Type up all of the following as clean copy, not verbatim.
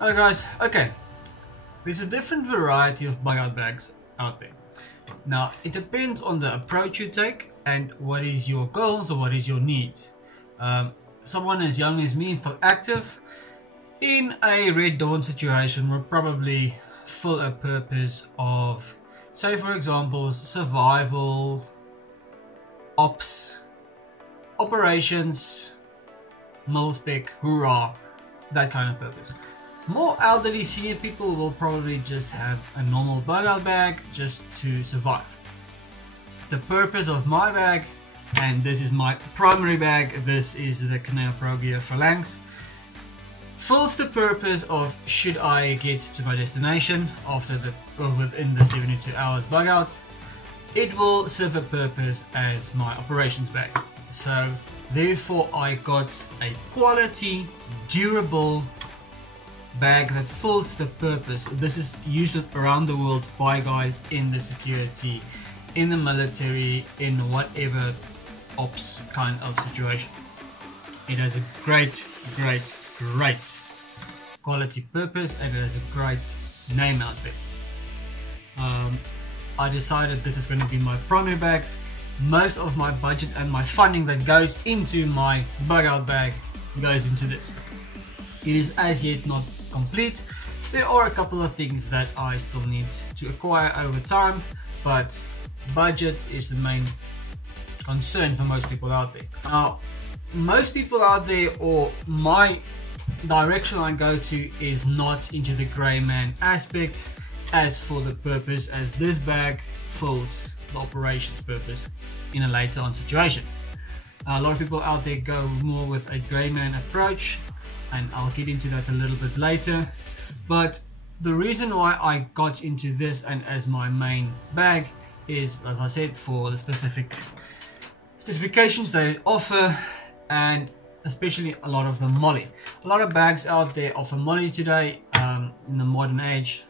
Hi guys, okay, there's a different variety of bug-out bags out there. Now, it depends on the approach you take and what is your goals or what is your needs. Someone as young as me, still active, in a Red Dawn situation will probably fill a purpose of, say for example, survival, ops, operations, mil-spec, hoorah, that kind of purpose. More elderly senior people will probably just have a normal bug-out bag just to survive. The purpose of my bag, and this is my primary bag, this is the Caneo Pro Gear Phalanx, fills the purpose of should I get to my destination after within the 72 hours bug out, it will serve a purpose as my operations bag. So therefore I got a quality, durable bag that fills the purpose. This is used around the world by guys in the security, in the military, in whatever ops kind of situation. It has a great quality purpose and it has a great name out there. I decided this is going to be my primary bag. Most of my budget and my funding that goes into my bug out bag goes into this. It is as yet not complete. There are a couple of things that I still need to acquire over time, but budget is the main concern for most people out there. Now, most people out there, or my direction I go to, is not into the grey man aspect as for the purpose as this bag fills the operations purpose in a later on situation. A lot of people out there go more with a grey man approach, and I'll get into that a little bit later. But the reason why I got into this and as my main bag is, as I said, for the specific specifications that it offer, and especially a lot of the molly. A lot of bags out there offer molly today. In the modern age,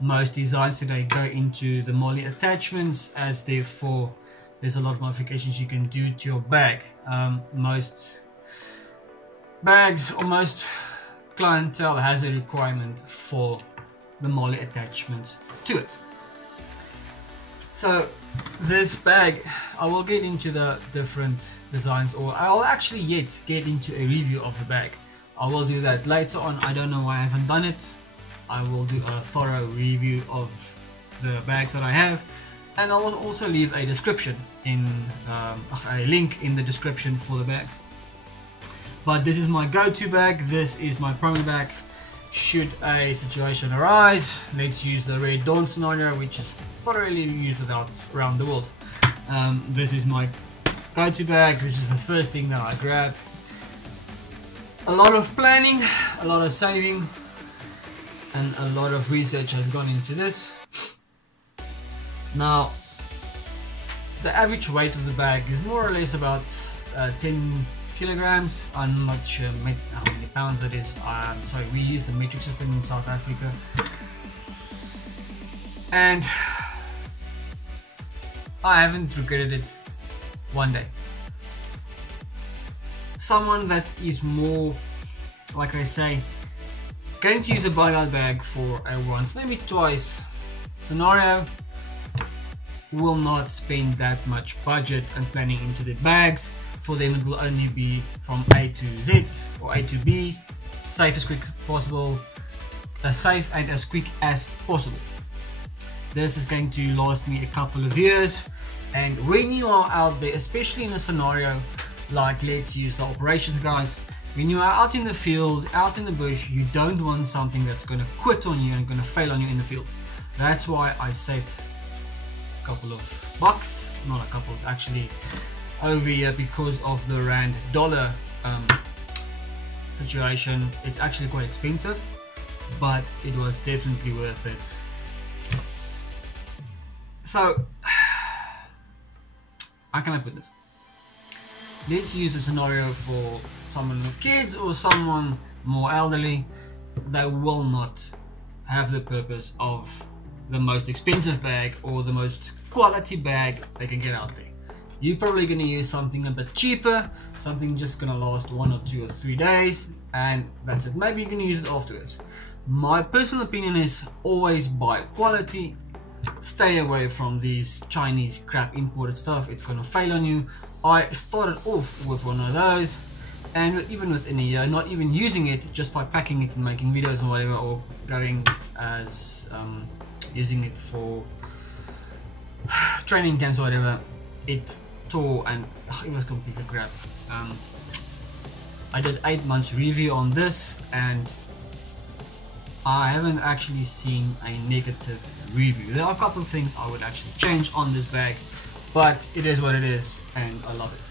most designs today go into the molly attachments, as therefore there's a lot of modifications you can do to your bag. Most bags or most clientele has a requirement for the molly attachment to it. So this bag, I will get into the different designs, or I'll actually yet get into a review of the bag. I will do that later on. I don't know why I haven't done it. I will do a thorough review of the bags that I have, and I will also leave a description in a link in the description for the bags. But this is my go-to bag. This is my primary bag. Should a situation arise, let's use the Red Dawn scenario, which is thoroughly used around the world. This is my go-to bag. This is the first thing that I grab. A lot of planning, a lot of saving, and a lot of research has gone into this. Now, the average weight of the bag is more or less about 10 kilograms. I'm not sure how many pounds that is. Sorry, we use the metric system in South Africa, and I haven't regretted it one day. Someone that is more, like I say, going to use a bug-out bag for a once, maybe twice scenario, will not spend that much budget and planning into the bags. For them it will only be from A to Z or A to B, safe as quick as possible, as safe and as quick as possible. This is going to last me a couple of years, and when you are out there, especially in a scenario like, let's use the operations guys, when you are out in the field, out in the bush, you don't want something that's going to quit on you and going to fail on you in the field. That's why I saved a couple of bucks, not a couple, it's actually over here, because of the rand dollar situation. It's actually quite expensive, but it was definitely worth it. So how can I put this? Let's use a scenario for someone with kids or someone more elderly that will not have the purpose of the most expensive bag or the most quality bag they can get out there. You're probably going to use something a bit cheaper, something just going to last 1 or 2 or 3 days, and that's it. Maybe you can use it afterwards. My personal opinion is always buy quality. Stay away from these Chinese crap imported stuff. It's going to fail on you. I started off with one of those, and even within a year, not even using it, just by packing it and making videos and whatever, or going as using it for training camps or whatever, it tore and it was completely crap. I did 8 months review on this and I haven't actually seen a negative review. There are a couple of things I would actually change on this bag, but it is what it is and I love it.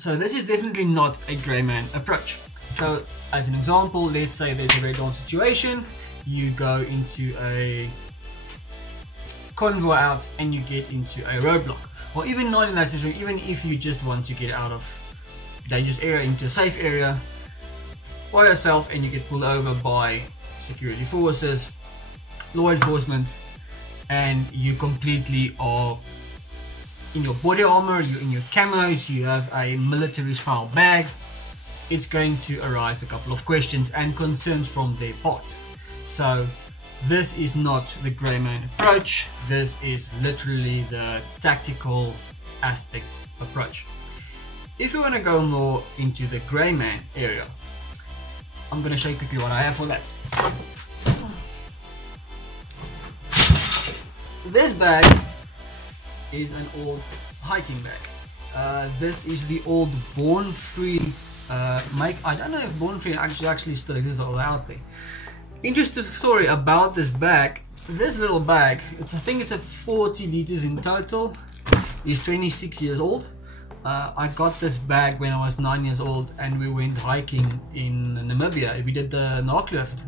So this is definitely not a grey man approach. So as an example, let's say there's a red dawn situation, you go into a convoy out and you get into a roadblock, or even not in that situation, even if you just want to get out of dangerous area into a safe area by yourself and you get pulled over by security forces, law enforcement, and you completely are in your body armor, you're in your camos, you have a military style bag, it's going to arise a couple of questions and concerns from their part. So this is not the grey man approach, this is literally the tactical aspect approach. If you want to go more into the grey man area, I'm going to show you quickly what I have for that. This bag is an old hiking bag. This is the old Born Free make. I don't know if Born Free actually still exists or out there. Interesting story about this bag. This little bag, I think it's a 40 liters in total, is 26 years old. I got this bag when I was 9 years old and we went hiking in Namibia. We did the No Clift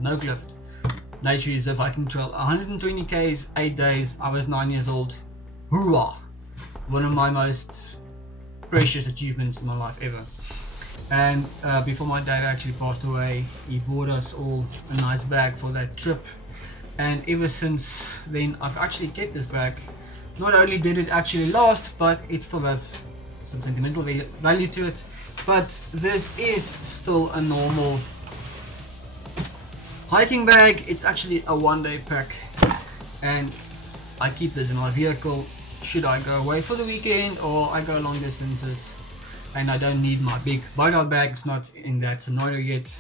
Nature Reserve hiking trail, 120 k's, 8 days. I was 9 years old. Hoorah! One of my most precious achievements in my life ever. And before my dad actually passed away, he bought us all a nice bag for that trip. And ever since then, I've actually kept this bag. Not only did it actually last, but it still has some sentimental value to it. But this is still a normal hiking bag. It's actually a one-day pack, and I keep this in my vehicle should I go away for the weekend or I go long distances and I don't need my big bug-out bag. It's not in that scenario yet.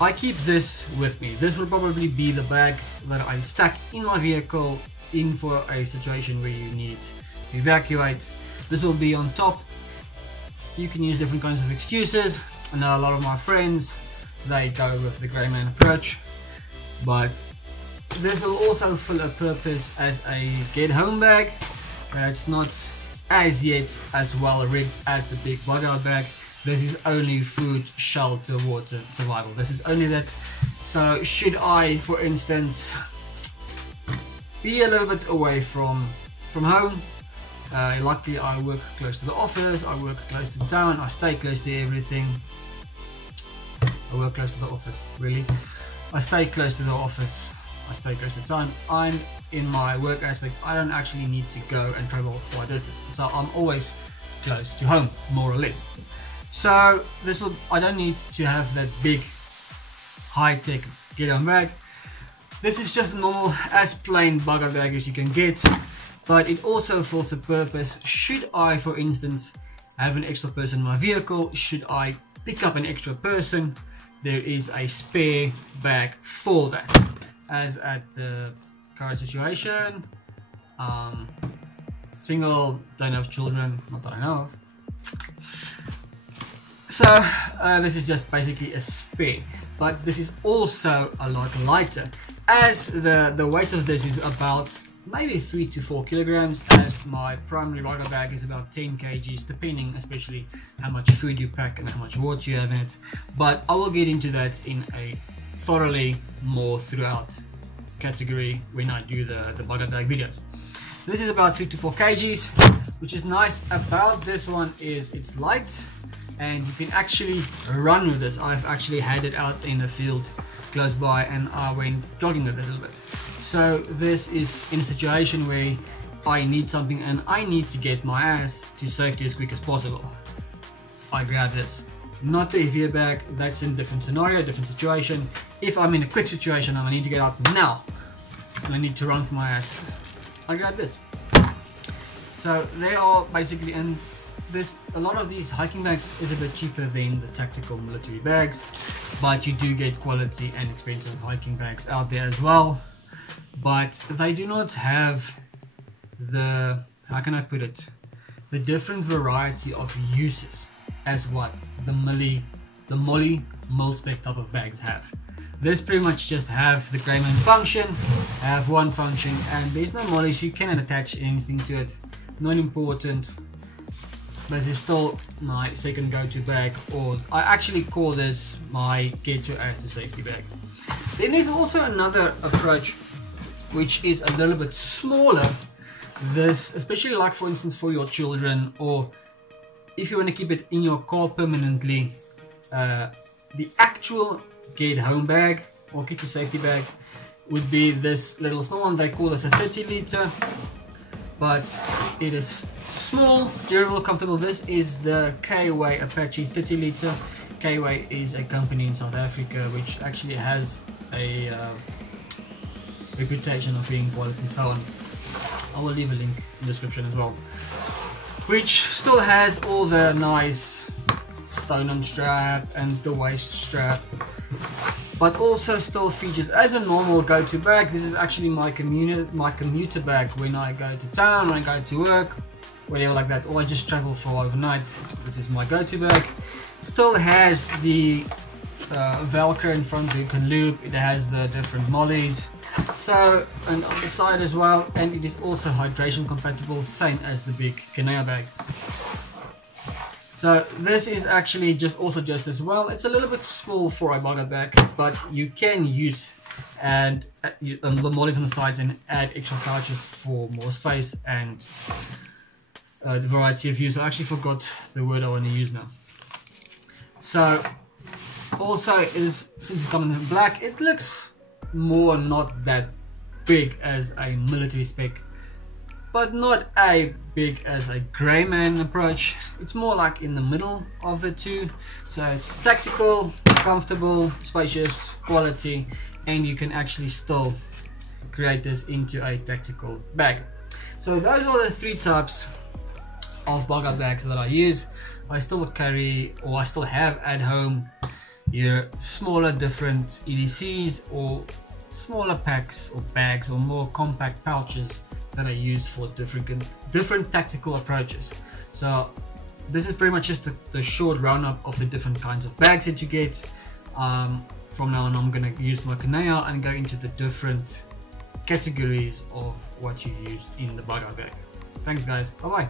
I keep this with me. This will probably be the bag that I stack in my vehicle in for a situation where you need to evacuate. This will be on top. You can use different kinds of excuses. I know a lot of my friends, they go with the grey man approach, but this will also fill a purpose as a get home bag. It's not as yet as well rigged as the big bug-out bag. This is only food, shelter, water, survival. This is only that. So should I, for instance, be a little bit away from home, luckily I work close to the office, I work close to town, I stay close to everything. I work close to the office, really. I stay close to the office, I stay close to town. I'm in my work aspect, I don't actually need to go and travel for a distance. So I'm always close to home, more or less. So this will, I don't need to have that big high-tech get-home bag. This is just normal, as plain bug-out bag as you can get, but it also fills a purpose. Should I, for instance, have an extra person in my vehicle, should I pick up an extra person, there is a spare bag for that. As at the current situation, single, don't have children, not that I know of. So this is just basically a spare, but this is also a lot lighter, as the weight of this is about maybe 3 to 4 kilograms, as my primary rider bag is about 10 kgs, depending especially how much food you pack and how much water you have in it. But I will get into that in a thoroughly more throughout category when I do the bug-out bag videos. This is about 3 to 4 kgs, which is nice about this one is it's light and you can actually run with this. I've actually had it out in the field close by and I went jogging with it a little bit. So this is in a situation where I need something and I need to get my ass to safety as quick as possible, I grab this. Not the heavier bag, that's in a different scenario, different situation. If I'm in a quick situation and I need to get out now and I need to run for my ass, I grab this. So they are basically, and this, a lot of these hiking bags is a bit cheaper than the tactical military bags, but you do get quality and expensive hiking bags out there as well. But they do not have the, how can I put it, the different variety of uses as what the Molly mil-spec type of bags have. This pretty much just have the gray main function, have one function, and there's no molly, so you cannot attach anything to it. Not important, but it's still my second go-to bag, or I actually call this my get your ass to safety bag. Then there's also another approach which is a little bit smaller. This, especially like for instance for your children, or if you want to keep it in your car permanently, the actual get home bag or get your safety bag would be this little small one. They call this a 30 liter, but it is small, durable, comfortable. This is the K-Way Apache 30 liter. K-Way is a company in South Africa which actually has a reputation of being quality and so on. I will leave a link in the description as well. Which still has all the nice stone-on strap and the waist strap, but also still features as a normal go-to bag. This is actually my commuter bag when I go to town, when I go to work, whatever like that, or I just travel for overnight. This is my go-to bag. Still has the Velcro in front so you can loop. It has the different mollies, so, and on the side as well, and it is also hydration compatible, same as the big Kanea bag. So this is actually just as well. It's a little bit small for a bugger bag, but you can use and the mollies on the sides and add extra pouches for more space and the variety of use. I actually forgot the word I want to use now. So also is, since it's coming in black, it looks more not that big as a military spec, but not as big as a grey man approach. It's more like in the middle of the two. So it's tactical, comfortable, spacious, quality, and you can actually still create this into a tactical bag. So those are the three types of bug out bags that I use. I still carry, or I still have at home, your smaller different EDCs or smaller packs or bags or more compact pouches that I use for different tactical approaches. So this is pretty much just the short roundup of the different kinds of bags that you get. From now on I'm going to use my Kanea and go into the different categories of what you use in the bug out bag. Thanks guys, bye bye.